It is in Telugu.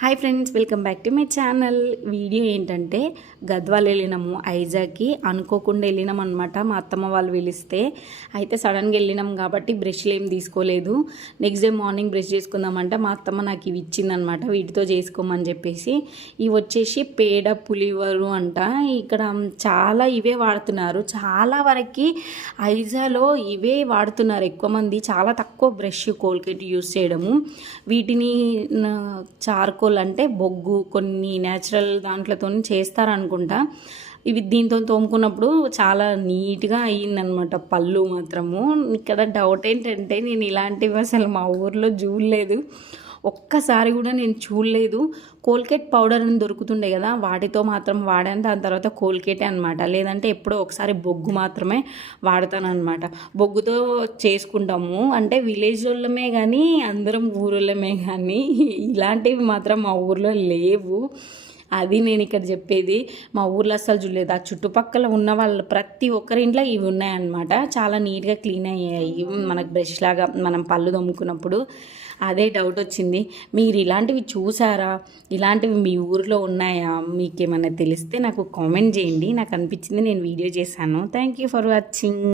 Hi friends, welcome back to my channel. Video ఏంటంటే గద్వాల్ వెళ్ళినాము. ఐజాకి అనుకోకుండా వెళ్ళినాం అనమాట. మా అత్తమ్మ వాళ్ళు పిలిస్తే అయితే సడన్గా వెళ్ళినాం కాబట్టి బ్రష్లు ఏం తీసుకోలేదు. నెక్స్ట్ డే మార్నింగ్ బ్రష్ చేసుకుందామంటే మా అత్తమ్మ నాకు ఇవి ఇచ్చిందనమాట. వీటితో చేసుకోమని చెప్పేసి. ఇవి వచ్చేసి పేడ పులివరు అంట. ఇక్కడ చాలా ఇవే వాడుతున్నారు. చాలా వరకు ఐజాలో ఇవే వాడుతున్నారు ఎక్కువ మంది. చాలా తక్కువ బ్రష్ కోల్గేట్ యూస్ చేయడము. వీటిని చార్కోల్ అంటే బొగ్గు కొన్ని న్యాచురల్ దాంట్లతో చేస్తారనుకుంటా. ఇవి దీంతో తోముకున్నప్పుడు చాలా నీట్గా అయ్యిందనమాట పళ్ళు మాత్రము. ఇక్కడ డౌట్ ఏంటంటే నేను ఇలాంటివి అసలు మా ఊర్లో చూడలేదు, ఒక్కసారి కూడా నేను చూడలేదు. కోల్గేట్ పౌడర్ అని దొరుకుతుండే కదా, వాటితో మాత్రం వాడాను. దాని తర్వాత కోల్గేటే అనమాట. లేదంటే ఎప్పుడో ఒకసారి బొగ్గు మాత్రమే వాడతాను అనమాట. బొగ్గుతో చేసుకుంటాము అంటే విలేజ్ వాళ్ళమే కానీ అందరం ఊరోళ్ళమే కానీ ఇలాంటివి మాత్రం మా ఊర్లో లేవు. అది నేను ఇక్కడ చెప్పేది. మా ఊర్లో అస్సలు చూడలేదు. ఆ చుట్టుపక్కల ఉన్న వాళ్ళు ప్రతి ఒక్కరి ఇంట్లో ఇవి ఉన్నాయన్నమాట. చాలా నీట్గా క్లీన్ అయ్యాయి మనకు బ్రష్ లాగా మనం పళ్ళు తోముకున్నప్పుడు. అదే డౌట్ వచ్చింది. మీరు ఇలాంటివి చూసారా? ఇలాంటివి మీ ఊరిలో ఉన్నాయా? మీకు ఏమైనా తెలిస్తే నాకు కామెంట్ చేయండి. నాకు అనిపించింది, నేను వీడియో చేశాను. Thank you for watching.